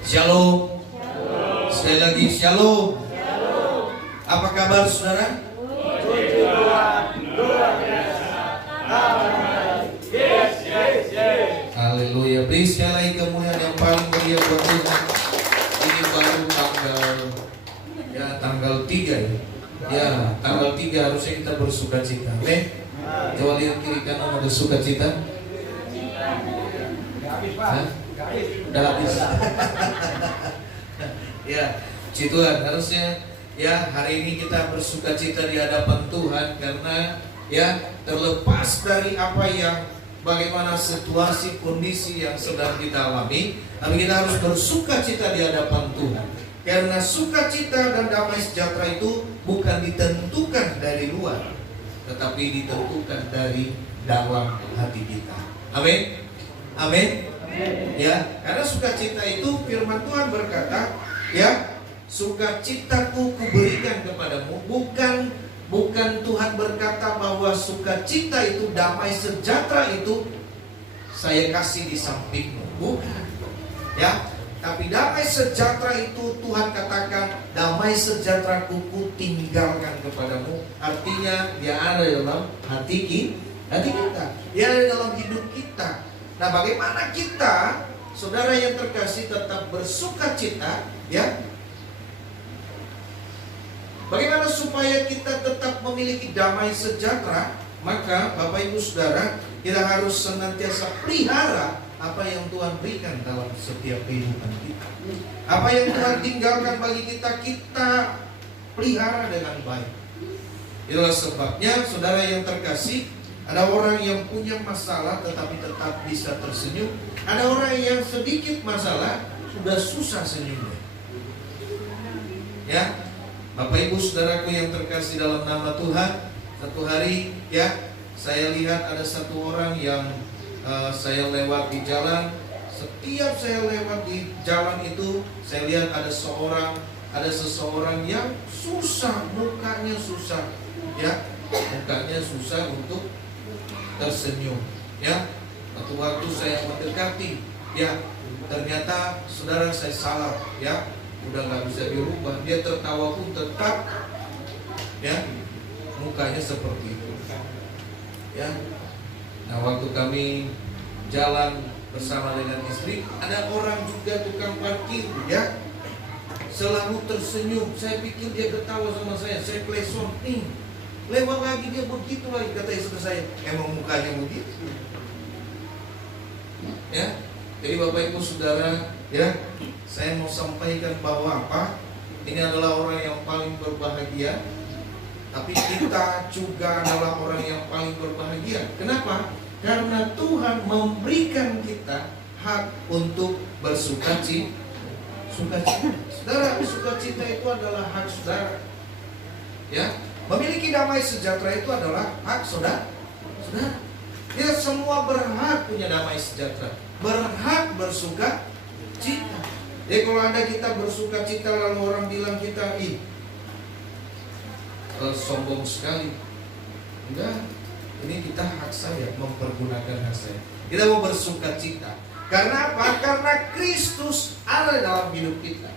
Shalom. Sekali lagi shalom. Apa kabar saudara? Haleluya. Beri sekali lagi kemuliaan yang paling mulia buat Tuhan. Ini baru tanggal 3 ya. Ya, tanggal 3 harusnya kita bersuka cita. Amin. Coba lihat kiri kanan, ada sukacita. Udah habis. Ya, puji Tuhan. Harusnya ya hari ini kita bersuka cita di hadapan Tuhan karena ya terlepas dari apa yang bagaimana situasi kondisi yang sedang kita alami, tapi kita harus bersuka cita di hadapan Tuhan. Karena sukacita dan damai sejahtera itu bukan ditentukan dari luar, tetapi ditentukan dari dalam hati kita. Amin. Amin. Ya, karena sukacita itu firman Tuhan berkata, ya, sukacitaku kuberikan kepadamu. Bukan Tuhan berkata bahwa sukacita itu, damai sejahtera itu saya kasih di sampingmu. Bukan. Ya, tapi damai sejahtera itu Tuhan katakan, damai sejahtera ku tinggalkan kepadamu. Artinya dia ada dalam hati kita, dia ada dalam hidup kita. Nah, bagaimana kita, saudara yang terkasih, tetap bersuka cita, ya? Bagaimana supaya kita tetap memiliki damai sejahtera? Maka Bapak Ibu Saudara, kita harus senantiasa pelihara apa yang Tuhan berikan dalam setiap kehidupan kita. Apa yang Tuhan tinggalkan bagi kita, kita pelihara dengan baik. Itulah sebabnya, saudara yang terkasih, ada orang yang punya masalah tetapi tetap bisa tersenyum. Ada orang yang sedikit masalah sudah susah senyumnya. Ya, Bapak Ibu Saudaraku yang terkasih dalam nama Tuhan, satu hari ya saya lihat ada satu orang yang saya lewat di jalan. Setiap saya lewat di jalan itu, saya lihat ada seseorang yang susah, mukanya susah, ya, mukanya susah untuk tersenyum. Ya, waktu saya mendekati, ya, ternyata saudara saya salah, ya, udah nggak bisa dirubah. Dia tertawa pun tetap, ya, mukanya seperti itu. Ya, nah waktu kami jalan bersama dengan istri, ada orang juga tukang parkir, ya, selalu tersenyum. Saya pikir dia ketawa sama saya kleson nih. Lewat lagi dia begitu lagi, kata istri saya, emang mukanya begitu. Ya, jadi Bapak Ibu Saudara, ya, saya mau sampaikan bahwa apa? Ini adalah orang yang paling berbahagia, tapi kita juga adalah orang yang paling berbahagia. Kenapa? Karena Tuhan memberikan kita hak untuk bersukacita. Saudara, sukacita itu adalah hak saudara. Ya, memiliki damai sejahtera itu adalah hak saudara. Kita semua berhak punya damai sejahtera, berhak bersuka cita. Jadi kalau ada kita bersuka cita lalu orang bilang kita sombong sekali, enggak. Ini kita hak saya, mempergunakan hak saya. Kita mau bersuka cita. Karena apa? Karena Kristus ada dalam hidup kita.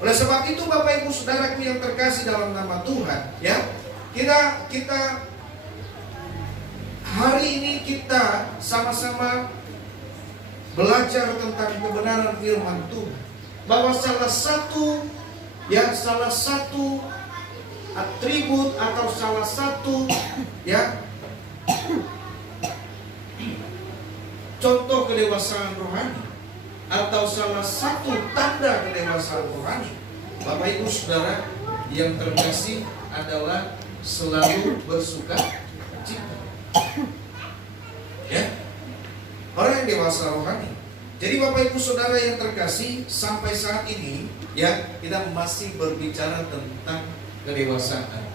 Oleh sebab itu Bapak Ibu Saudaraku yang terkasih dalam nama Tuhan, ya, kita hari ini kita sama-sama belajar tentang kebenaran firman Tuhan, bahwa salah satu atribut atau salah satu, ya, contoh kedewasaan rohani atau salah satu tanda kedewasaan rohani, Bapak Ibu Saudara yang terkasih, adalah selalu bersuka cita. Ya, orang yang dewasa rohani. Jadi Bapak Ibu Saudara yang terkasih, sampai saat ini ya kita masih berbicara tentang kedewasaan.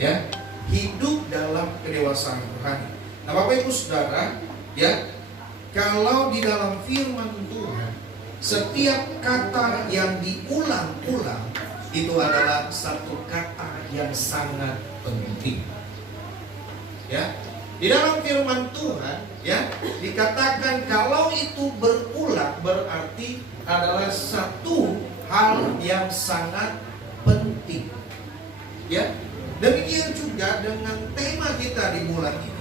Ya, hidup dalam kedewasaan rohani. Nah, Bapak Ibu Saudara, ya, kalau di dalam firman Tuhan, setiap kata yang diulang-ulang itu adalah satu kata yang sangat penting. Ya, di dalam firman Tuhan, Ya, dikatakan kalau itu berulang berarti adalah satu hal yang sangat penting. Ya, demikian juga dengan tema kita di bulan ini.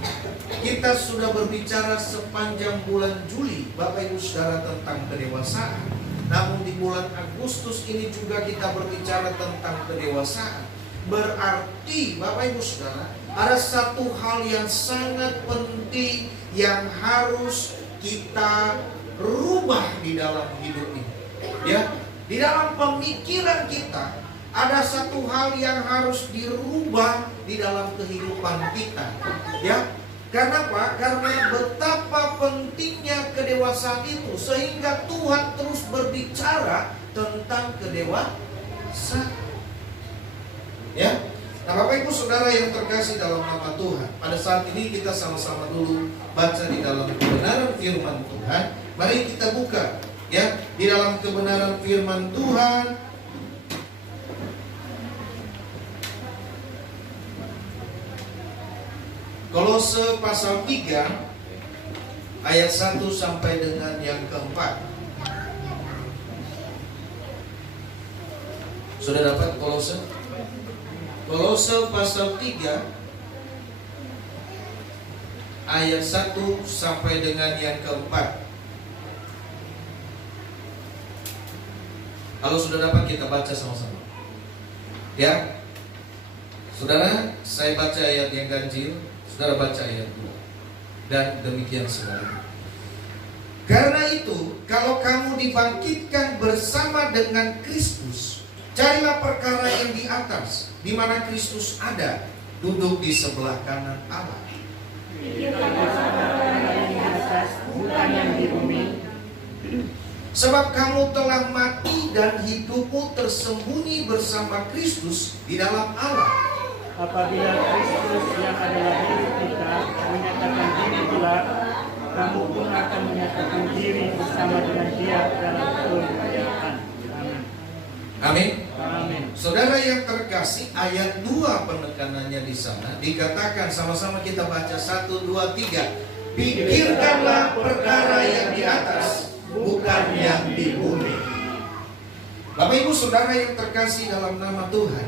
Kita sudah berbicara sepanjang bulan Juli, Bapak Ibu Saudara, tentang kedewasaan. Namun di bulan Agustus ini juga kita berbicara tentang kedewasaan. Berarti Bapak Ibu Saudara, ada satu hal yang sangat penting yang harus kita rubah di dalam hidup ini. Ya, di dalam pemikiran kita ada satu hal yang harus dirubah di dalam kehidupan kita. Ya, kenapa? Karena betapa pentingnya kedewasaan itu, sehingga Tuhan terus berbicara tentang kedewasaan. Ya, nah Bapak Ibu Saudara yang terkasih dalam nama Tuhan, pada saat ini kita sama-sama dulu baca di dalam kebenaran firman Tuhan. Mari kita buka ya di dalam kebenaran firman Tuhan. Kolose pasal 3 ayat 1 sampai dengan yang keempat. Sudah dapat Kolose? Kolose pasal 3 ayat 1 sampai dengan yang keempat. Kalau sudah dapat kita baca sama-sama. Ya. Saudara, saya baca ayat yang ganjil, saudara baca ayat 2. Dan demikian sebaliknya. Karena itu, kalau kamu dibangkitkan bersama dengan Kristus, carilah perkara yang di atas, di mana Kristus ada, duduk di sebelah kanan Allah. Bukan yang di bumi. Sebab kamu telah mati dan hidupmu tersembunyi bersama Kristus di dalam Allah. Apabila Kristus yang adalah hidup kita menyatakan diri gelap, kamu pun akan menyatakan diri bersama dengan Dia dalam kemuliaan. Amin. Amin. Amin. Saudara yang terkasih, ayat 2 penekanannya di sana dikatakan, sama-sama kita baca 1, 2, 3. Pikirkanlah perkara yang di atas, bukan yang di bumi. Bapak Ibu Saudara yang terkasih dalam nama Tuhan,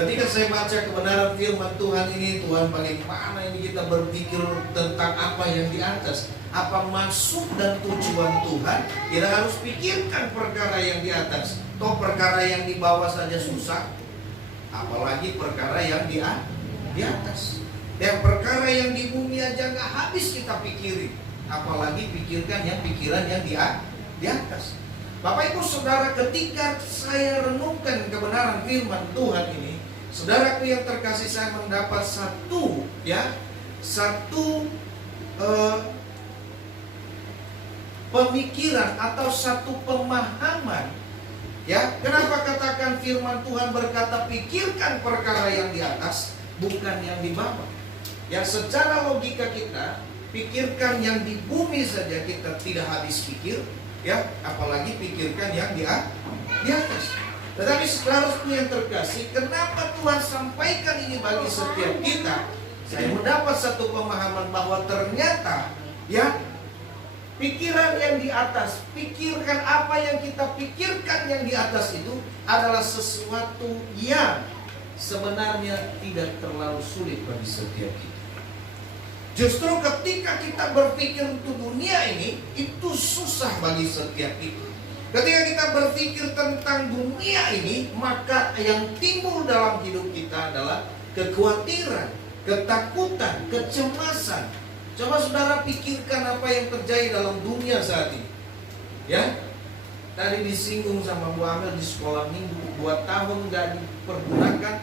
ketika saya baca kebenaran firman Tuhan ini, Tuhan bagaimana ini kita berpikir tentang apa yang di atas, apa maksud dan tujuan Tuhan. Kita harus pikirkan perkara yang di atas. Toh perkara yang di bawah saja susah, apalagi perkara yang di atas. Dan perkara yang di bumi aja nggak habis kita pikirin, apalagi pikirkan yang pikiran yang di atas. Bapak Ibu Saudara, ketika saya renungkan kebenaran firman Tuhan ini, saudaraku yang terkasih, saya mendapat satu pemikiran atau satu pemahaman. Ya, kenapa katakan firman Tuhan berkata pikirkan perkara yang di atas, bukan yang di bawah? Ya, secara logika kita pikirkan yang di bumi saja kita tidak habis pikir, ya, apalagi pikirkan yang di atas. Tetapi saudaraku yang terkasih, kenapa Tuhan sampaikan ini bagi setiap kita? Saya mendapat satu pemahaman bahwa ternyata ya, pikiran yang di atas, pikirkan apa yang kita pikirkan yang di atas itu adalah sesuatu yang sebenarnya tidak terlalu sulit bagi setiap kita. Justru ketika kita berpikir untuk dunia ini, itu susah bagi setiap kita. Ketika kita berpikir tentang dunia ini, maka yang timbul dalam hidup kita adalah kekhawatiran, ketakutan, kecemasan. Coba saudara pikirkan apa yang terjadi dalam dunia saat ini. Ya, tadi disinggung sama Bu Amel di sekolah minggu, 2 tahun gak dipergunakan,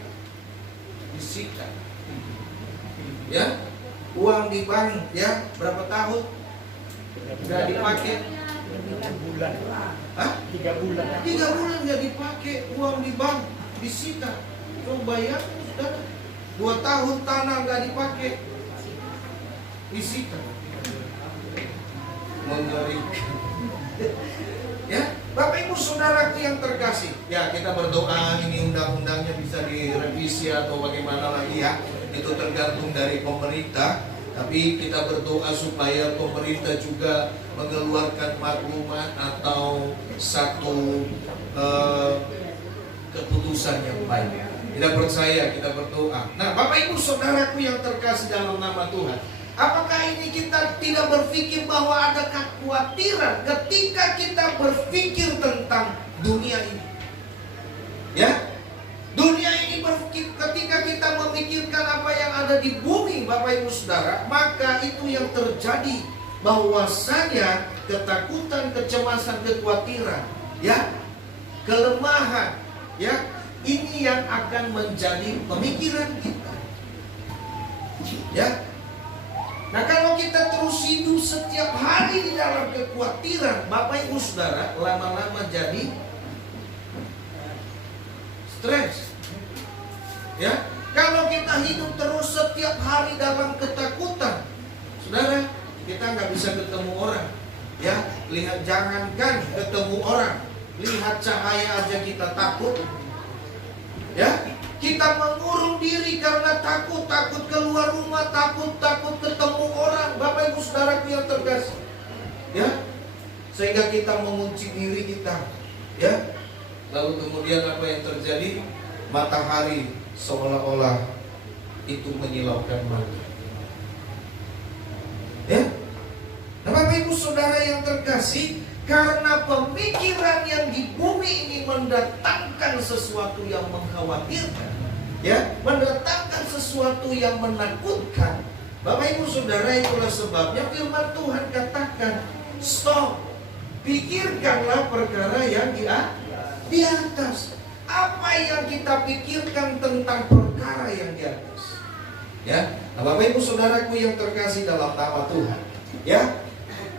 disita. Ya, uang di bank ya berapa tahun gak dipakai? 3 bulan. Hah? 3 bulan. 3 bulan gak dipakai, uang di bank disita. Coba bayar, saudara. 2 tahun tanah gak dipakai, disita. Mengerikan. Ya, Bapak Ibu Saudaraku yang terkasih, ya kita berdoa ini undang-undangnya bisa direvisi atau bagaimana lagi ya. Itu tergantung dari pemerintah. Tapi kita berdoa supaya pemerintah juga mengeluarkan maklumat atau satu keputusan yang baik. Kita percaya, kita berdoa. Nah, Bapak Ibu Saudaraku yang terkasih dalam nama Tuhan, apakah ini kita tidak berpikir bahwa ada kekhawatiran ketika kita berpikir tentang dunia ini? Ya, dunia ini ketika kita memikirkan apa yang ada di bumi, Bapak Ibu Saudara, maka itu yang terjadi, bahwasanya ketakutan, kecemasan, kekhawatiran, ya, kelemahan, ya, ini yang akan menjadi pemikiran kita. Ya. Nah, kalau kita terus hidup setiap hari di dalam kekhawatiran, Bapak Ibu Saudara, lama-lama jadi stres. Ya, kalau kita hidup terus setiap hari dalam ketakutan, saudara, kita nggak bisa ketemu orang. Ya, lihat, jangankan ketemu orang, lihat cahaya aja kita takut. Ya, kita mengurung diri karena takut keluar rumah, takut ketemu orang, Bapak Ibu Saudaraku yang terkasih. Ya, sehingga kita mengunci diri kita. Ya, lalu kemudian apa yang terjadi? Matahari seolah-olah itu menyilaukan mata. Ya, nah, Bapak Ibu Saudara yang terkasih, karena pemikiran yang di bumi ini mendatangkan sesuatu yang mengkhawatirkan, ya, mendatangkan sesuatu yang menakutkan. Bapak Ibu Saudara, itulah sebabnya firman Tuhan katakan, stop, pikirkanlah perkara yang di atas. Apa yang kita pikirkan tentang perkara yang di atas? Ya, nah, Bapak Ibu Saudaraku yang terkasih dalam nama Tuhan, ya,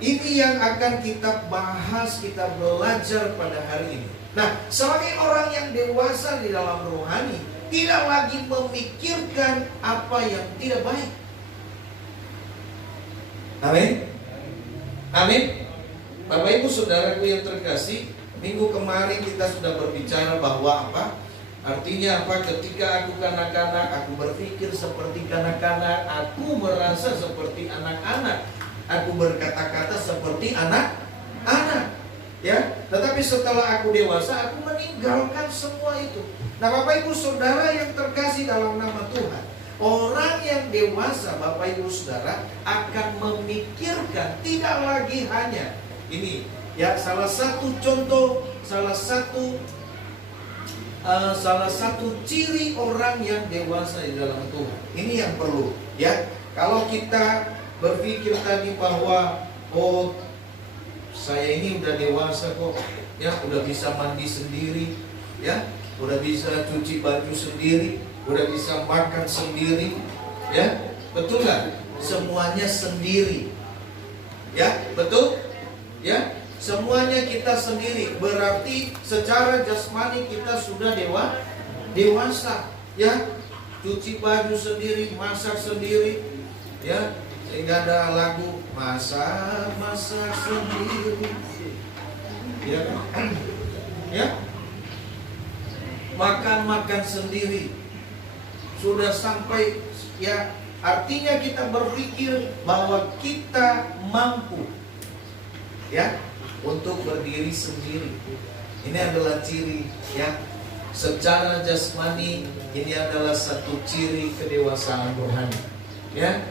ini yang akan kita bahas, kita belajar pada hari ini. Nah, sebagai orang yang dewasa di dalam rohani, tidak lagi memikirkan apa yang tidak baik. Amin. Amin. Bapak Ibu Saudaraku yang terkasih, minggu kemarin kita sudah berbicara bahwa apa? Artinya apa? Ketika aku kanak-kanak, aku berpikir seperti kanak-kanak, aku merasa seperti anak-anak, aku berkata-kata seperti anak-anak, ya. Tetapi setelah aku dewasa, aku meninggalkan semua itu. Nah, Bapak Ibu Saudara yang terkasih dalam nama Tuhan, orang yang dewasa, Bapak Ibu Saudara, akan memikirkan tidak lagi hanya ini, ya. Salah satu contoh, salah satu ciri orang yang dewasa di dalam Tuhan. Ini yang perlu, ya. Kalau kita berpikir tadi bahwa oh, saya ini udah dewasa kok, ya, udah bisa mandi sendiri, ya, udah bisa cuci baju sendiri, udah bisa makan sendiri, ya, betul nggak? Semuanya sendiri, ya, betul, ya, semuanya kita sendiri. Berarti secara jasmani kita sudah dewasa, ya, cuci baju sendiri, masak sendiri, ya. Sehingga ada lagu masak sendiri, ya kan? Ya, makan sendiri. Sudah sampai, ya, artinya kita berpikir bahwa kita mampu, ya, untuk berdiri sendiri. Ini adalah ciri, ya, secara jasmani. Ini adalah satu ciri kedewasaan rohani, ya.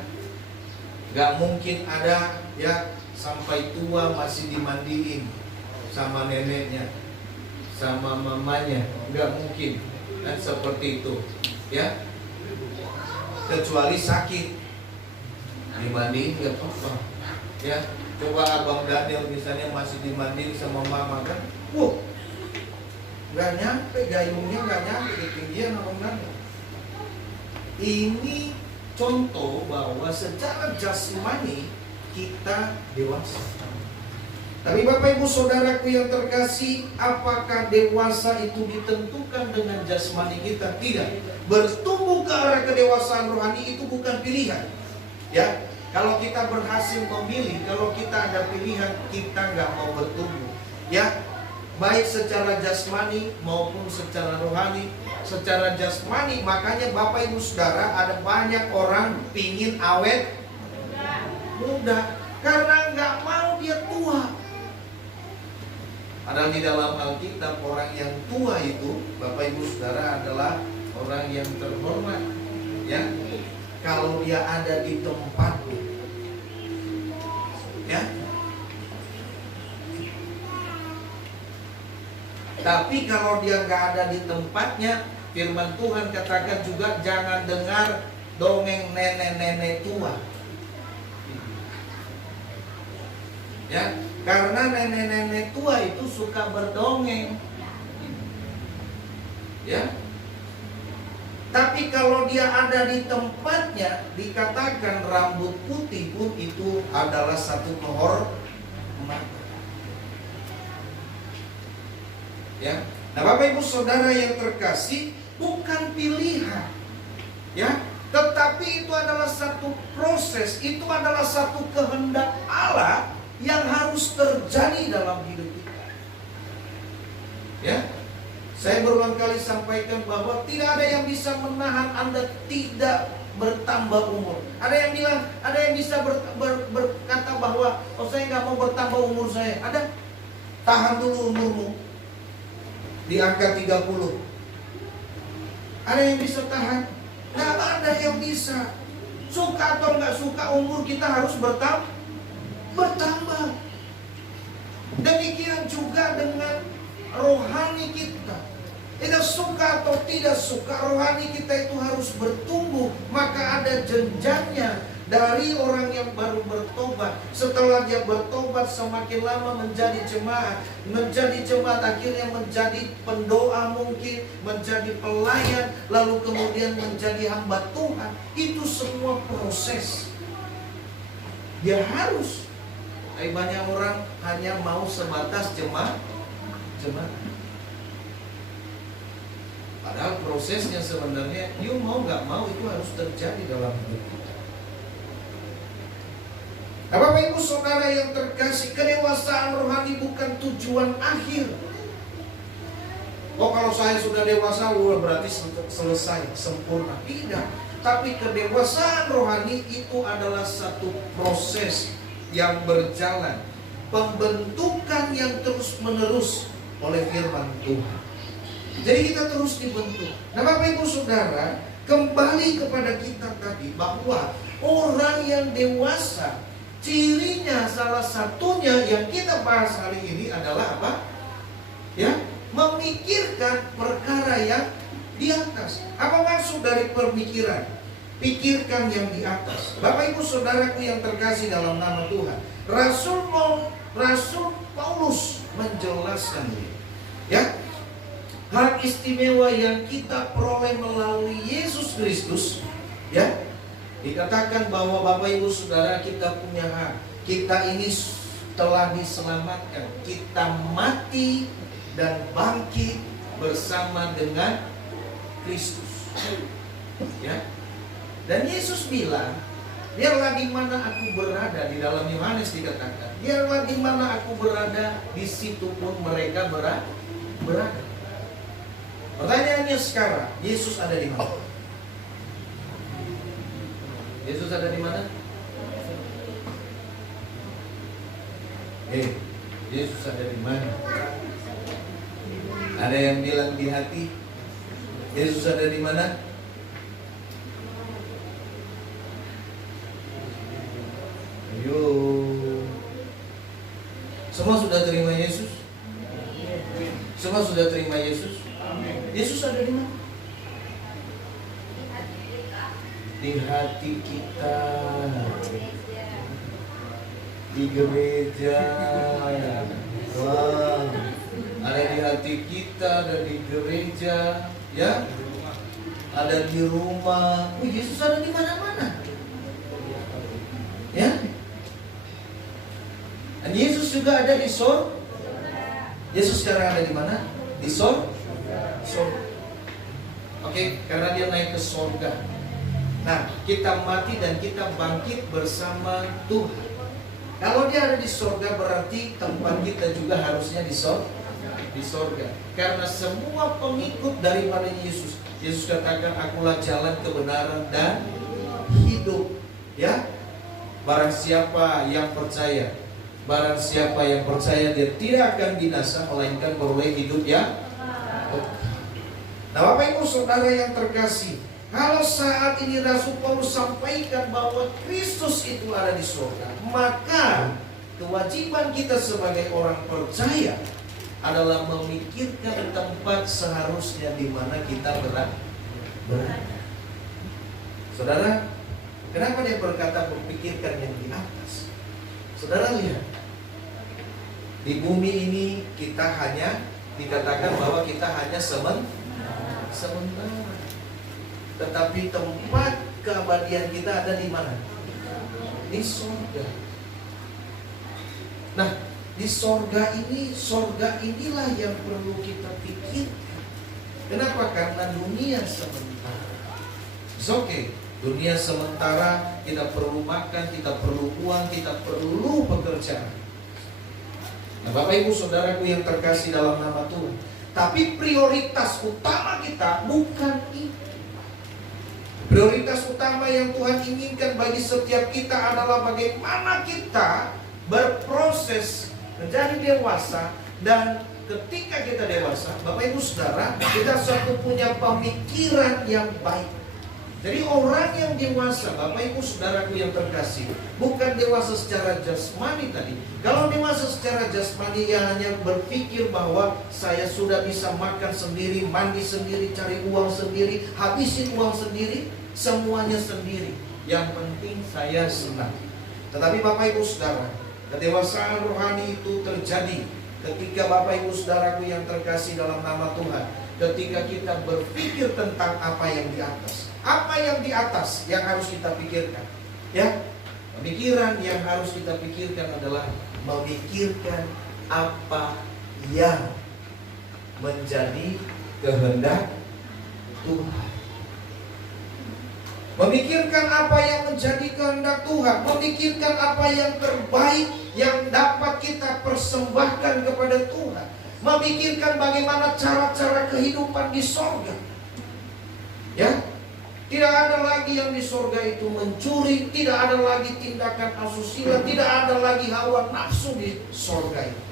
Gak mungkin ada, ya, sampai tua masih dimandiin sama neneknya, sama mamanya. Gak mungkin, kan, seperti itu, ya. Kecuali sakit, dimandiin gak apa-apa, ya. Coba Abang Daniel misalnya masih dimandiin sama mama, kan, gak nyampe, gayungnya gak nyampe ketinggian Abang Daniel. Ini contoh bahwa secara jasmani kita dewasa. Tapi Bapak Ibu Saudaraku yang terkasih, apakah dewasa itu ditentukan dengan jasmani kita? Tidak. Bertumbuh ke arah kedewasaan rohani itu bukan pilihan, ya. Kalau kita berhasil memilih, kalau kita ada pilihan, kita nggak mau bertumbuh, ya. Baik secara jasmani maupun secara rohani. Secara jasmani, makanya Bapak Ibu Saudara, ada banyak orang pingin awet muda karena nggak mau dia tua. Padahal di dalam Alkitab orang yang tua itu, Bapak Ibu Saudara, adalah orang yang terhormat, ya. Kalau dia ada di tempatnya, ya. Tapi kalau dia nggak ada di tempatnya, firman Tuhan katakan juga jangan dengar dongeng nenek-nenek tua. Ya, karena nenek-nenek tua itu suka berdongeng. Ya. Tapi kalau dia ada di tempatnya, dikatakan rambut putih pun itu adalah satu kehormatan. Ya. Nah, Bapak Ibu Saudara yang terkasih, bukan pilihan. Ya, tetapi itu adalah satu proses, itu adalah satu kehendak Allah yang harus terjadi dalam hidup kita. Ya. Saya berulang kali sampaikan bahwa tidak ada yang bisa menahan Anda tidak bertambah umur. Ada yang bilang, ada yang bisa berkata bahwa saya nggak mau bertambah umur saya. Ada? Tahan dulu umurmu di angka 30. Ada yang bisa tahan? Nggak ada yang bisa. Suka atau nggak suka, umur kita harus bertambah. Demikian juga dengan rohani kita. Tidak suka atau tidak suka, rohani kita itu harus bertumbuh. Maka ada jenjangnya. Dari orang yang baru bertobat, setelah dia bertobat semakin lama menjadi jemaat, akhirnya menjadi pendoa, mungkin menjadi pelayan, lalu kemudian menjadi hamba Tuhan. Itu semua proses. Dia harus. Tapi banyak orang hanya mau sebatas jemaat. Padahal prosesnya sebenarnya, you mau nggak mau itu harus terjadi dalam hidup kita. Nah, Bapak Ibu Saudara yang terkasih, kedewasaan rohani bukan tujuan akhir. Oh, kalau saya sudah dewasa, berarti selesai, sempurna. Tidak. Tapi kedewasaan rohani itu adalah satu proses yang berjalan, pembentukan yang terus menerus oleh firman Tuhan. Jadi kita terus dibentuk. Nah, Bapak Ibu Saudara, kembali kepada kita tadi bahwa orang yang dewasa, cirinya salah satunya yang kita bahas hari ini adalah apa? Ya, memikirkan perkara yang di atas. Apa maksud dari pemikiran? Pikirkan yang di atas. Bapak Ibu Saudaraku yang terkasih dalam nama Tuhan, Rasul Paulus menjelaskan ini. Ya, hak istimewa yang kita peroleh melalui Yesus Kristus, ya, dikatakan bahwa Bapak Ibu Saudara kita punya hak. Kita ini telah diselamatkan. Kita mati dan bangkit bersama dengan Kristus. Ya. Dan Yesus bilang, biarlah di mana aku berada, di dalam Yohanes dikatakan, biarlah di mana aku berada, di situ pun mereka berada. Pertanyaannya sekarang, Yesus ada di mana? Yesus ada di mana? Yesus ada di mana? Ada yang bilang di hati. Yesus ada di mana? Ayo. Semua sudah terima Yesus? Semua sudah terima Yesus? Yesus ada di mana? Di hati kita, di gereja. Wah, ada di hati kita, ada di gereja, ya, ada di rumah. Yesus ada di mana-mana, ya. Dan Yesus juga ada di sorga. Yesus sekarang ada di mana? Di sorga. Oke, karena dia naik ke sorga. Nah, kita mati dan kita bangkit bersama Tuhan. Kalau dia ada di sorga, berarti tempat kita juga harusnya di sorga. Karena semua pengikut daripada Yesus, Yesus katakan, akulah jalan, kebenaran dan hidup. Ya, Barang siapa yang percaya, dia tidak akan binasa, melainkan beroleh hidup yang kekal. Nah, Bapak Ibu Saudara yang terkasih, kalau saat ini Rasul Paulus sampaikan bahwa Kristus itu ada di surga, maka kewajiban kita sebagai orang percaya adalah memikirkan tempat seharusnya di mana kita berada. Saudara, kenapa dia berkata berpikirkan yang di atas? Saudara lihat, di bumi ini kita hanya dikatakan bahwa kita hanya sementara. Tetapi tempat keabadian kita ada di mana? Di surga. Nah, di surga inilah yang perlu kita pikirkan. Kenapa? Karena dunia sementara. It's okay. Dunia sementara, kita perlu makan, kita perlu uang, kita perlu pekerjaan. Nah, Bapak Ibu Saudaraku yang terkasih dalam nama Tuhan, tapi prioritas utama kita bukan itu. Prioritas utama yang Tuhan inginkan bagi setiap kita adalah bagaimana kita berproses menjadi dewasa. Dan ketika kita dewasa, Bapak Ibu Saudara, kita satu punya pemikiran yang baik. Jadi orang yang dewasa, Bapak Ibu Saudaraku yang terkasih, bukan dewasa secara jasmani tadi. Kalau dewasa secara jasmani, ia hanya berpikir bahwa saya sudah bisa makan sendiri, mandi sendiri, cari uang sendiri, habisin uang sendiri, semuanya sendiri. Yang penting saya senang. Tetapi Bapak Ibu Saudara, kedewasaan rohani itu terjadi ketika Bapak Ibu Saudaraku yang terkasih dalam nama Tuhan, ketika kita berpikir tentang apa yang di atas. Apa yang di atas yang harus kita pikirkan? Ya, pemikiran yang harus kita pikirkan adalah memikirkan apa yang menjadi kehendak Tuhan. Memikirkan apa yang menjadi kehendak Tuhan, memikirkan apa yang terbaik yang dapat kita persembahkan kepada Tuhan, memikirkan bagaimana cara-cara kehidupan di sorga. Ya, tidak ada lagi yang di sorga itu mencuri, tidak ada lagi tindakan asusila, tidak ada lagi hawa nafsu di sorga itu.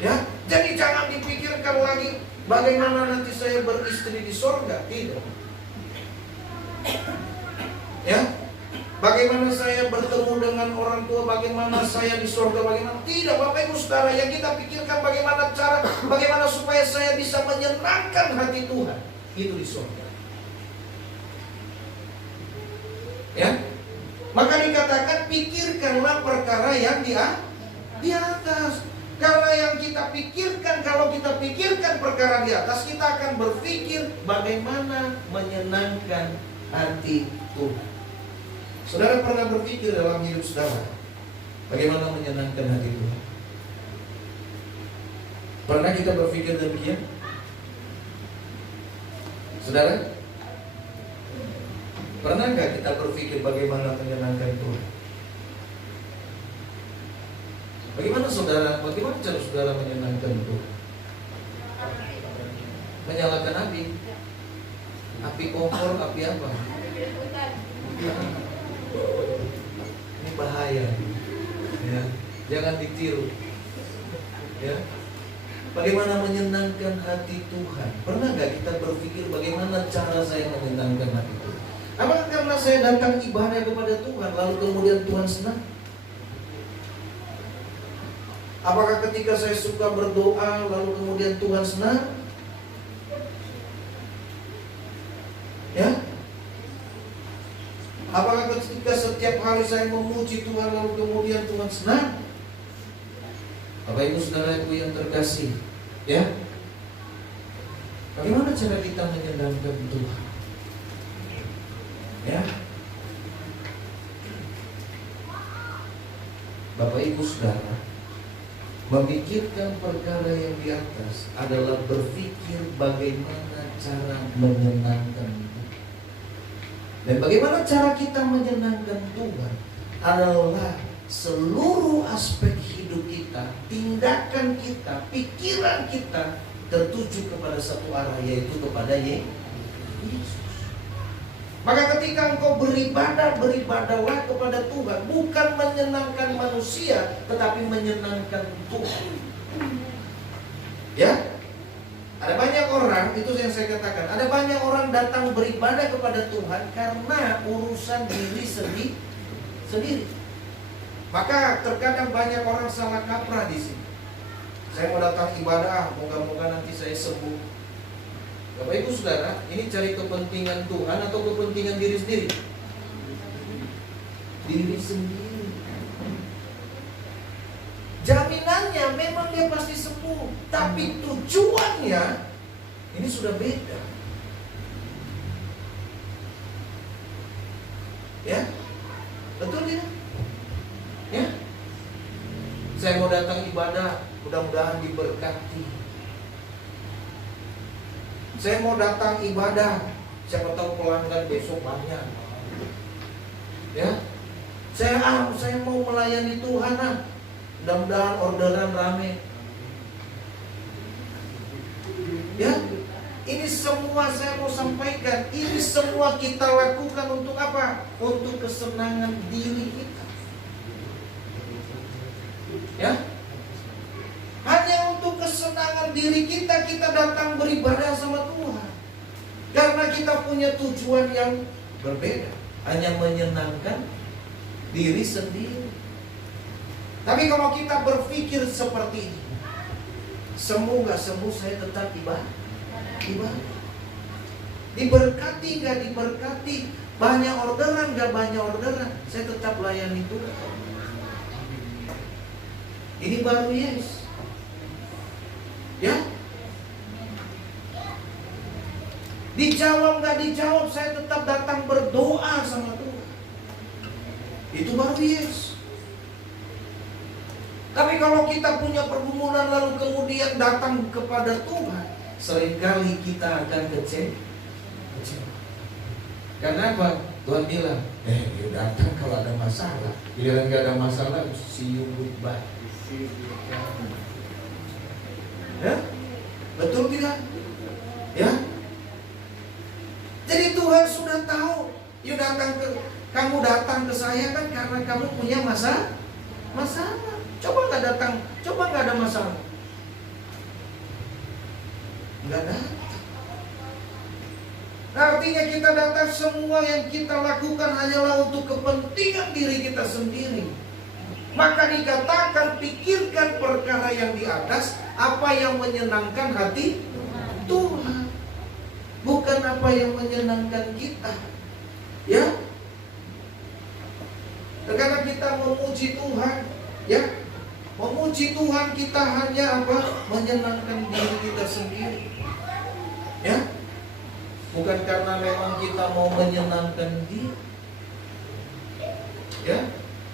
Ya, jadi jangan dipikirkan lagi bagaimana nanti saya beristri di sorga, tidak. Ya, bagaimana saya bertemu dengan orang tua, bagaimana saya di sorga, bagaimana tidak. Bapak Ibu Saudara, yang kita pikirkan bagaimana supaya saya bisa menyenangkan hati Tuhan, itu di sorga. Ya, maka dikatakan pikirkanlah perkara yang di atas. Karena yang kita pikirkan, kalau kita pikirkan perkara di atas, kita akan berpikir bagaimana menyenangkan hati Tuhan. Saudara pernah berpikir dalam hidup saudara bagaimana menyenangkan hati Tuhan? Pernah kita berpikir demikian? Saudara, pernah nggak kita berpikir bagaimana menyenangkan Tuhan? Bagaimana cara saudara menyenangkan Tuhan? Menyalakan api? Api kompor, api apa? Ini bahaya. Ya, jangan ditiru. Ya. Bagaimana menyenangkan hati Tuhan? Pernah nggak kita berpikir bagaimana cara saya menyenangkan hati Tuhan? Apakah karena saya datang ibadah kepada Tuhan lalu kemudian Tuhan senang? Apakah ketika saya suka berdoa lalu kemudian Tuhan senang? Ya? Apakah ketika setiap hari saya memuji Tuhan lalu kemudian Tuhan senang? Bapak Ibu Saudaraku yang terkasih, ya? Bagaimana cara kita menyenangkan Tuhan? Ya, Bapak Ibu Saudara, memikirkan perkara yang di atas adalah berpikir bagaimana cara menyenangkan Tuhan. Dan bagaimana cara kita menyenangkan Tuhan adalah seluruh aspek hidup kita, tindakan kita, pikiran kita tertuju kepada satu arah, yaitu kepada Yesus. Maka ketika engkau beribadah, beribadahlah kepada Tuhan, bukan menyenangkan manusia, tetapi menyenangkan Tuhan. Ya, ada banyak orang, itu yang saya katakan, ada banyak orang datang beribadah kepada Tuhan karena urusan diri sendiri. Maka terkadang banyak orang salah kaprah di sini. Saya mau datang ibadah, moga-moga nanti saya sembuh. Bapak Ibu Saudara, ini cari kepentingan Tuhan atau kepentingan diri sendiri? Diri sendiri. Jaminannya memang dia pasti sembuh, tapi tujuannya ini sudah beda. Ya, betul tidak? Ya, saya mau datang ibadah, mudah-mudahan diberkati. Saya mau datang ibadah, siapa tahu pelanggan besok banyak. Ya, saya mau melayani Tuhan, mudah-mudahan orderan rame. Ya, ini semua saya mau sampaikan, ini semua kita lakukan untuk apa? Untuk kesenangan diri kita. Ya, hanya untuk kesenangan diri kita datang beribadah sama Tuhan. Karena kita punya tujuan yang berbeda, hanya menyenangkan diri sendiri. Tapi kalau kita berpikir seperti ini, sembuh gak sembuh saya tetap ibadah. Diberkati gak diberkati, banyak orderan gak banyak orderan, saya tetap layani Tuhan. Ini baru Yesus. Ya, dijawab gak dijawab, saya tetap datang berdoa sama Tuhan. Itu baru Yesus. Tapi kalau kita punya pergumulan lalu kemudian datang kepada Tuhan, seringkali kita akan kecewa. Karena apa? Tuhan bilang, you datang kalau ada masalah. Bila gak ada masalah, see you goodbye. Ya, betul tidak? Ya. Jadi Tuhan sudah tahu, kamu datang ke saya kan karena kamu punya masalah. Coba nggak datang, coba nggak ada masalah. Nggak datang. Artinya kita datang, semua yang kita lakukan hanyalah untuk kepentingan diri kita sendiri. Maka dikatakan pikirkan perkara yang di atas, apa yang menyenangkan hati Tuhan, bukan apa yang menyenangkan kita. Ya, karena kita memuji Tuhan, ya, memuji Tuhan kita hanya apa? Menyenangkan diri kita sendiri. Ya, bukan karena memang kita mau menyenangkan dia. Ya,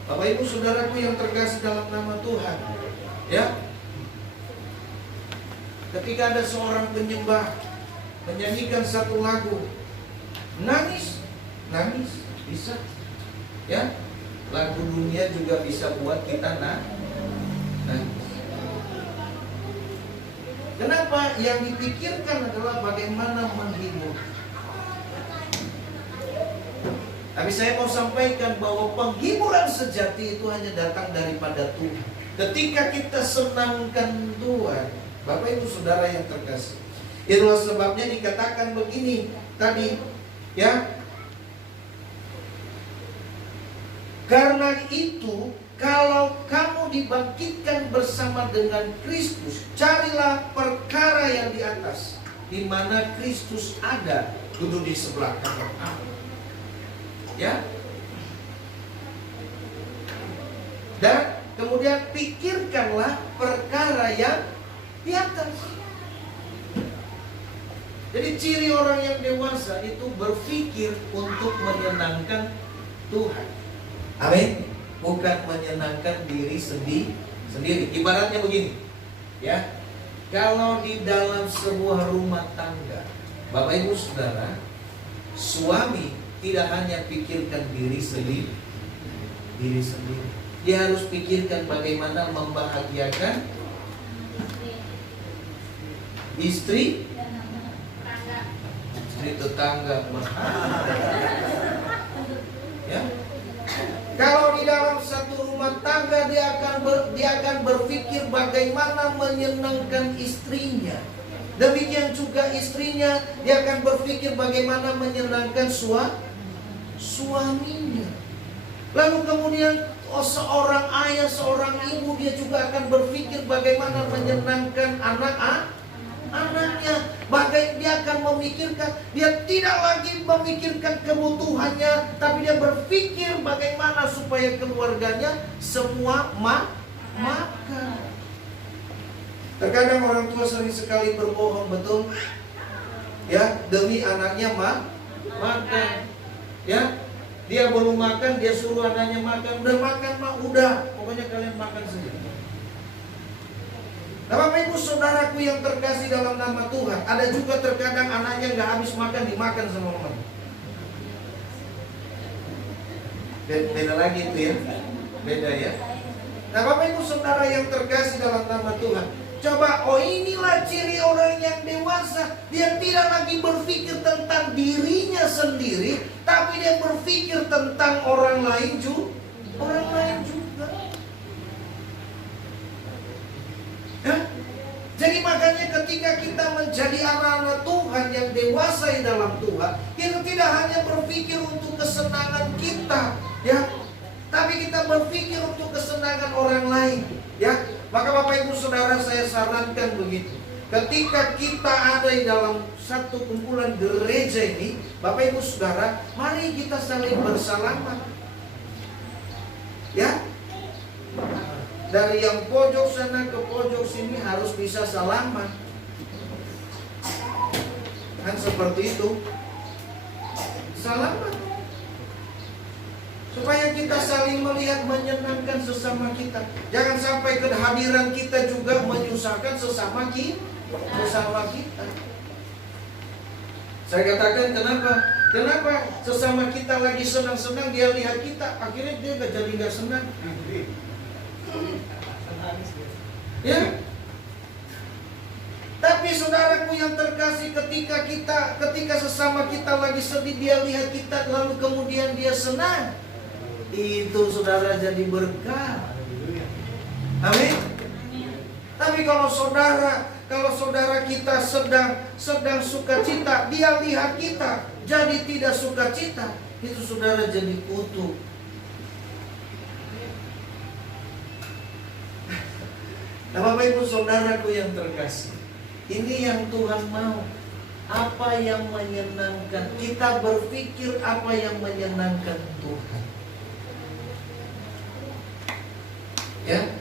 Bapak Ibu Saudaraku yang terkasih dalam nama Tuhan, ya, ketika ada seorang penyembah menyanyikan satu lagu, nangis bisa, ya, lagu dunia juga bisa buat kita nangis. Kenapa? Yang dipikirkan adalah bagaimana menghibur. Tapi saya mau sampaikan bahwa penghiburan sejati itu hanya datang daripada Tuhan. Ketika kita senangkan Tuhan, Bapak Ibu Saudara yang terkasih, itulah sebabnya dikatakan begini tadi, ya. Karena itu, kalau kamu dibangkitkan bersama dengan Kristus, carilah perkara yang di atas, di mana Kristus ada, duduk di sebelah kanan Allah. Ya. Dan kemudian pikirkanlah perkara yang di atas. Jadi ciri orang yang dewasa itu berpikir untuk menyenangkan Tuhan. Amin. Bukan menyenangkan diri sendiri. Ibaratnya begini, ya. Kalau di dalam sebuah rumah tangga, Bapak Ibu Saudara, suami tidak hanya pikirkan diri sendiri. Dia harus pikirkan bagaimana membahagiakan istri istri tetangga. Ya. Kalau di dalam satu rumah tangga dia akan berpikir bagaimana menyenangkan istrinya. Demikian juga istrinya, dia akan berpikir bagaimana menyenangkan suaminya. Lalu kemudian seorang ayah, seorang ibu, dia juga akan berpikir bagaimana menyenangkan anaknya. Dia akan memikirkan, dia tidak lagi memikirkan kebutuhannya, tapi dia berpikir bagaimana supaya keluarganya semua makan. Terkadang orang tua sering sekali berbohong, betul? Ya, demi anaknya makan. Ya, dia belum makan, dia suruh anaknya makan. Udah makan mah, udah. Pokoknya kalian makan saja. Nah, Bapak Ibu saudaraku yang terkasih dalam nama Tuhan, ada juga terkadang anaknya nggak habis makan, dimakan sama mamanya. Beda lagi itu ya. Beda ya. Nah, Bapak Ibu saudara yang terkasih dalam nama Tuhan, coba, inilah ciri orang yang dewasa. Dia tidak lagi berpikir tentang dirinya sendiri, tapi dia berpikir tentang orang lain juga. Ya? Jadi makanya ketika kita menjadi anak-anak Tuhan yang dewasa di dalam Tuhan, kita tidak hanya berpikir untuk kesenangan kita, ya, tapi kita berpikir untuk kesenangan orang lain, ya. Maka Bapak Ibu Saudara, saya sarankan begitu. Ketika kita ada di dalam satu kumpulan gereja ini, Bapak Ibu Saudara, mari kita saling bersalaman. Ya. Dari yang pojok sana ke pojok sini harus bisa salaman. Kan seperti itu. Salaman. Supaya kita saling melihat, menyenangkan sesama kita. Jangan sampai kehadiran kita juga menyusahkan sesama kita. Saya katakan kenapa? Kenapa sesama kita lagi senang-senang, dia lihat kita, akhirnya dia gak senang. Ya. Tapi saudaraku yang terkasih, ketika sesama kita lagi sedih, dia lihat kita lalu kemudian dia senang, itu saudara jadi berkah. Amin. Tapi kalau saudara kita sedang sukacita, dia lihat kita jadi tidak sukacita, itu saudara jadi kutuk. Nah, Bapak Ibu saudaraku yang terkasih, ini yang Tuhan mau. Apa yang menyenangkan, kita berpikir apa yang menyenangkan Tuhan. Ya,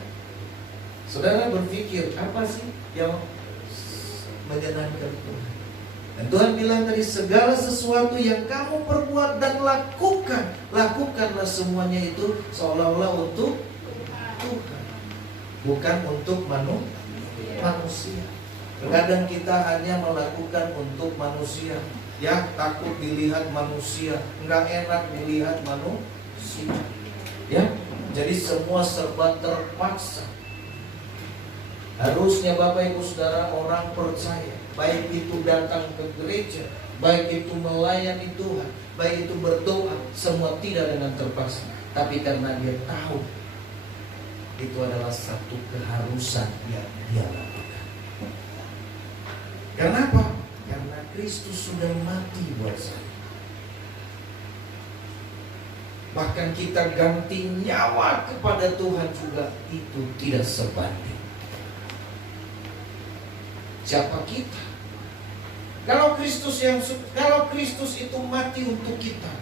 saudara berpikir apa sih yang menyenangkan Tuhan? Dan Tuhan bilang tadi, segala sesuatu yang kamu perbuat dan lakukanlah semuanya itu seolah-olah untuk Tuhan, bukan untuk manusia. Terkadang kita hanya melakukan untuk manusia, ya, takut dilihat manusia, enggak enak dilihat manusia, ya. Jadi semua serba terpaksa. Harusnya Bapak Ibu Saudara orang percaya, baik itu datang ke gereja, baik itu melayani Tuhan, baik itu berdoa, semua tidak dengan terpaksa, tapi karena dia tahu itu adalah satu keharusan yang dia lakukan. Kenapa? Karena Kristus sudah mati buat saya. Bahkan kita ganti nyawa kepada Tuhan juga, itu tidak sebanding. Siapa kita? Kalau Kristus itu mati untuk kita,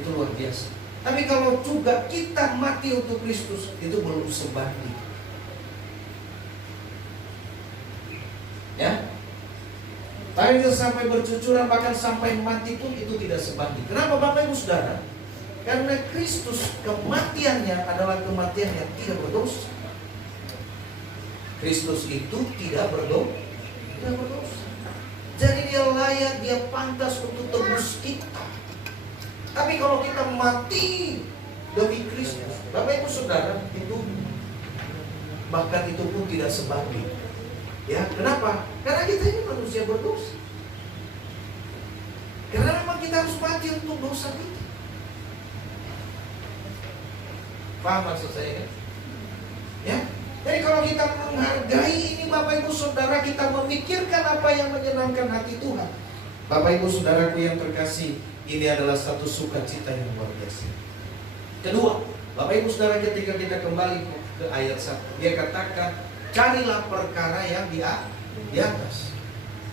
itu luar biasa. Tapi kalau juga kita mati untuk Kristus, itu belum sebanding. Ya, tapi sampai bercucuran, bahkan sampai mati pun itu tidak sebanding. Kenapa Bapak Ibu Saudara? Karena Kristus kematiannya adalah kematian yang tidak berdosa. Kristus itu tidak berdosa. Jadi dia layak, dia pantas untuk tebus kita. Tapi kalau kita mati demi Kristus, Bapak Ibu Saudara, itu bahkan itu pun tidak sebanding. Ya, kenapa? Karena kita ini manusia berdosa. kita harus mati untuk dosa kita. Paham maksud saya kan? Ya. Jadi kalau kita menghargai ini Bapak Ibu Saudara, kita memikirkan apa yang menyenangkan hati Tuhan. Bapak Ibu Saudaraku yang terkasih, ini adalah satu sukacita yang luar biasa. Kedua, Bapak Ibu Saudara, ketika kita kembali ke ayat 1, dia katakan, carilah perkara yang di atas.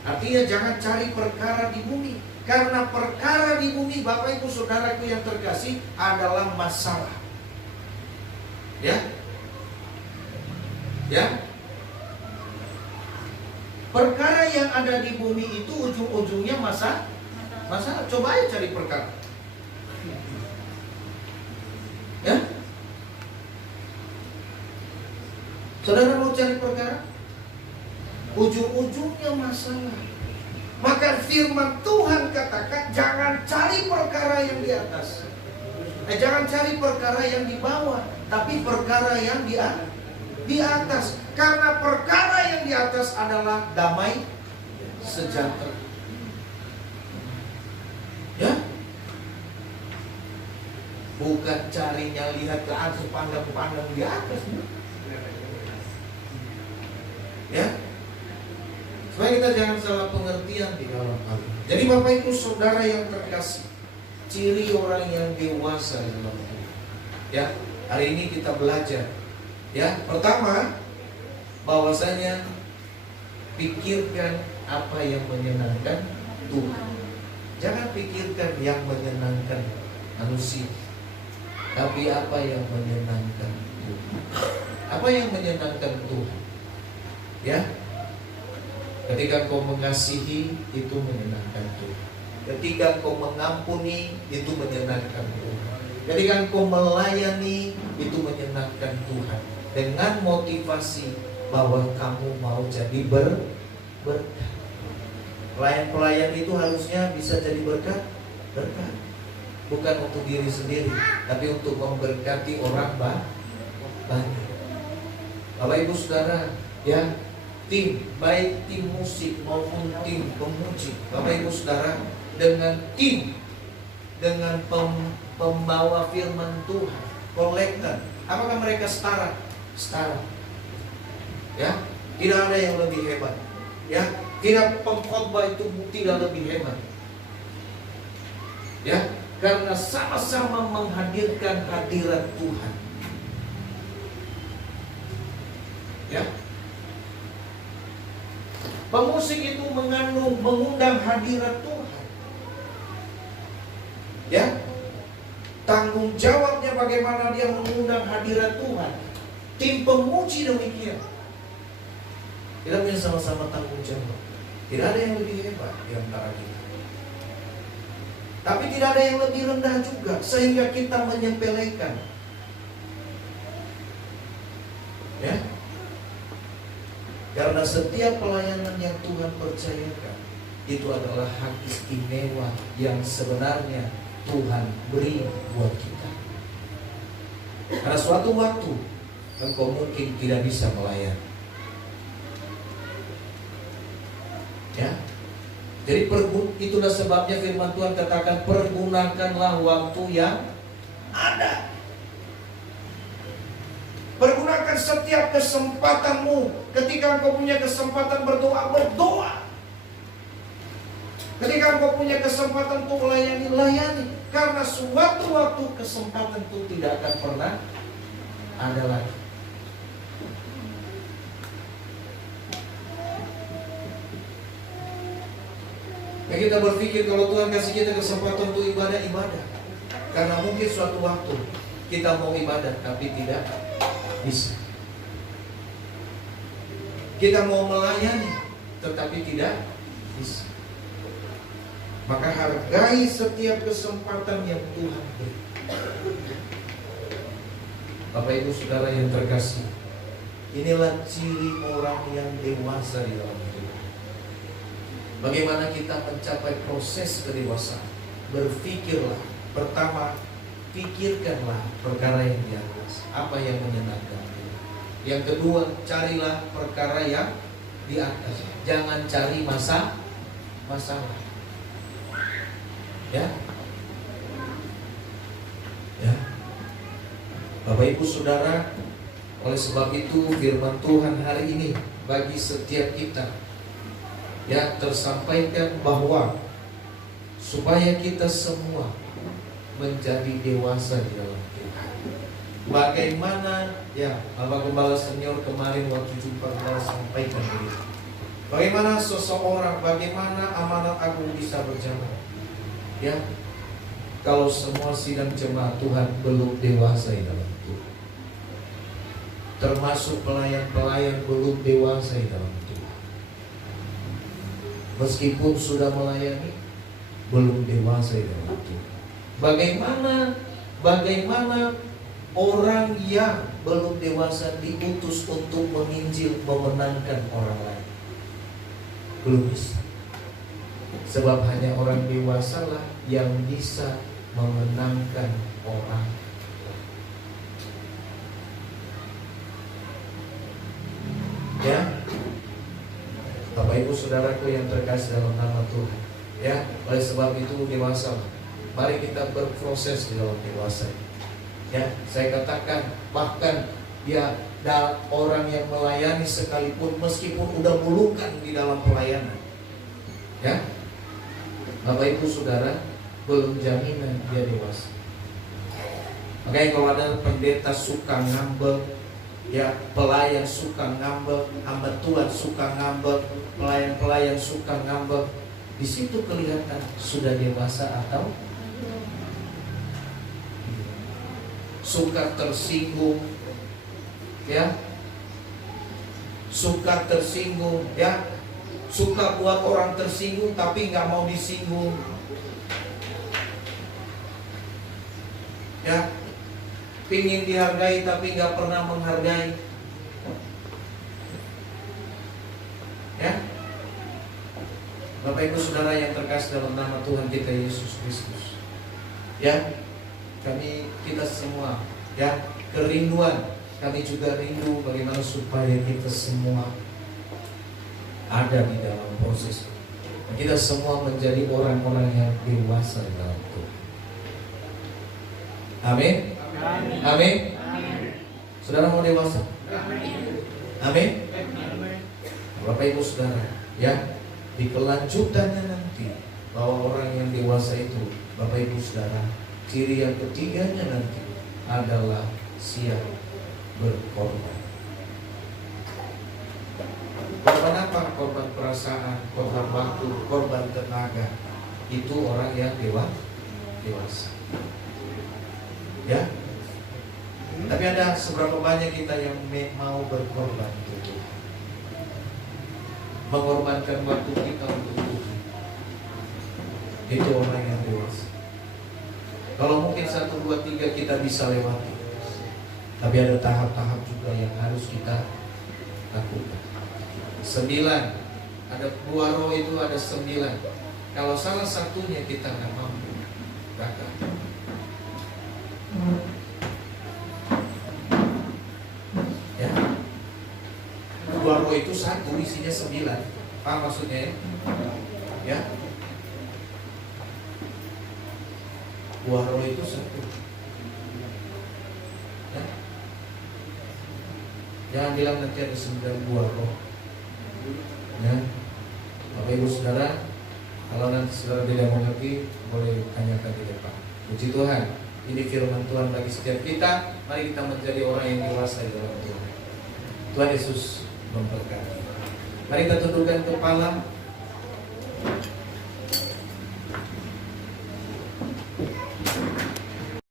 Artinya jangan cari perkara di bumi. Karena perkara di bumi, Bapak Ibu Saudaraku yang terkasih, adalah masalah. Ya, ya, perkara yang ada di bumi itu ujung-ujungnya masalah. Coba aja cari perkara. Ya, saudara mau cari perkara, ujung-ujungnya masalah. Maka firman Tuhan katakan, jangan cari perkara yang di atas. Jangan cari perkara yang di bawah, tapi perkara yang di atas. Karena perkara yang di atas adalah damai sejahtera. Ya, bukan carinya lihat ke atas, pandang di atas. Ya, supaya kita jangan salah pengertian di dalam hal ini. Jadi Bapak Ibu Saudara yang terkasih, ciri orang yang dewasa di dalam Tuhan. Ya, hari ini kita belajar. Ya, pertama, bahwasanya pikirkan apa yang menyenangkan Tuhan. Jangan pikirkan yang menyenangkan manusia, tapi apa yang menyenangkan Tuhan. Apa yang menyenangkan Tuhan? Ya, ketika kau mengasihi, itu menyenangkan Tuhan. Ketika kau mengampuni, itu menyenangkan Tuhan. Ketika kau melayani, itu menyenangkan Tuhan. Dengan motivasi bahwa kamu mau jadi berkat. Pelayan-pelayan itu harusnya bisa jadi berkat. Bukan untuk diri sendiri, tapi untuk memberkati orang banyak. Bapak Ibu Saudara, ya, tim, baik tim musik maupun tim pemuji, Bapak Ibu Saudara, dengan tim, dengan pembawa firman Tuhan, kolektor, apakah mereka setara? Setara. Ya, tidak ada yang lebih hebat. Ya, tidak, pengkhotbah itu tidak lebih hebat. Ya, karena sama-sama menghadirkan hadirat Tuhan. Ya, pemusik itu mengundang hadirat Tuhan. Ya, tanggung jawabnya bagaimana dia mengundang hadirat Tuhan. Tim pemuji demikian. Kita punya sama-sama tanggung jawab. Tidak ada yang lebih hebat di antara kita, tapi tidak ada yang lebih rendah juga, sehingga kita menyepelekan. Ya, karena setiap pelayanan yang Tuhan percayakan itu adalah hak istimewa yang sebenarnya Tuhan beri buat kita. Karena suatu waktu engkau mungkin tidak bisa melayani. Ya, jadi itulah sebabnya firman Tuhan katakan, pergunakanlah waktu yang ada. Pergunakan setiap kesempatanmu. Ketika engkau punya kesempatan berdoa, berdoa. Ketika engkau punya kesempatan untuk melayani, layani. Karena suatu waktu kesempatan itu tidak akan pernah ada lagi. Ya, kita berpikir kalau Tuhan kasih kita kesempatan untuk ibadah. Karena mungkin suatu waktu kita mau ibadah tapi tidak bisa. Kita mau melayani tetapi tidak bisa. Maka hargai setiap kesempatan yang Tuhan beri. Bapak Ibu Saudara yang terkasih, inilah ciri orang yang dewasa di dalam hidup. Bagaimana kita mencapai proses kedewasaan? Berpikirlah. Pertama, pikirkanlah perkara yang di atas, apa yang menyenangkan. Yang kedua, carilah perkara yang di atas. Jangan cari masalah. Ya. Ya. Bapak Ibu Saudara, oleh sebab itu firman Tuhan hari ini bagi setiap kita ya tersampaikan bahwa supaya kita semua menjadi dewasa di dalam Tuhan. Bagaimana ya Bapak Gembala Senior kemarin waktu jumpa Gembala sampaikan ini. Bagaimana seseorang, bagaimana amanat agung bisa berjalan? Ya, kalau semua sidang jemaat Tuhan belum dewasa di dalam Tuhan, termasuk pelayan-pelayan belum dewasa di dalam Tuhan, meskipun sudah melayani belum dewasa di dalam Tuhan. Bagaimana orang yang belum dewasa diutus untuk menginjil, memenangkan orang lain? Belum bisa. Sebab hanya orang dewasa lah yang bisa memenangkan orang. Ya, Bapak Ibu Saudaraku yang terkasih dalam nama Tuhan. Ya, oleh sebab itu dewasa. Mari kita berproses di dalam dewasa. Ya, saya katakan bahkan ya orang yang melayani sekalipun meskipun udah mulukan di dalam pelayanan. Ya, Bapak Ibu Saudara, belum jaminan dia dewasa. Makanya kalau ada pendeta suka ngambek, ya pelayan suka ngambek, hamba Tuhan suka ngambek, pelayan-pelayan suka ngambek, di situ kelihatan sudah dewasa atau suka tersinggung, ya, suka tersinggung, ya. Suka buat orang tersinggung tapi nggak mau disinggung. Ya, pingin dihargai tapi nggak pernah menghargai. Ya, Bapak Ibu Saudara yang terkasih dalam nama Tuhan kita Yesus Kristus. Ya, kita semua, ya, kerinduan kami juga rindu bagaimana supaya kita semua ada di dalam proses. Kita semua menjadi orang-orang yang dewasa di dalam Tuhan. Amin. Amin. Saudara mau dewasa? Amin. Bapak Ibu Saudara, ya, di kelanjutannya nanti bahwa orang yang dewasa itu, Bapak Ibu Saudara, ciri yang ketiganya nanti adalah siap berkorban. Korban apa? Korban perasaan, korban waktu, korban tenaga. Itu orang yang dewasa. Ya. Tapi ada seberapa banyak kita yang mau berkorban untuk Tuhan. Mengorbankan waktu kita untuk Tuhan. Itu orang yang dewasa. Kalau mungkin 1, 2, 3 kita bisa lewati, tapi ada tahap-tahap juga yang harus kita lakukan. 9, ada buah roh itu ada 9. Kalau salah satunya kita nggak mampu, gagal. Ya, buah roh itu 1 isinya 9. Paham maksudnya ya? Ya, buah roh itu 1. Ya, jangan bilang nanti ada 9 buah roh. Ya, Bapak Ibu Saudara, kalau nanti saudara tidak mengerti, boleh tanyakan di depan. Puji Tuhan, ini firman Tuhan bagi setiap kita. Mari kita menjadi orang yang dewasa di dalam Tuhan. Tuhan Yesus memberkati. Mari kita tundukkan kepala.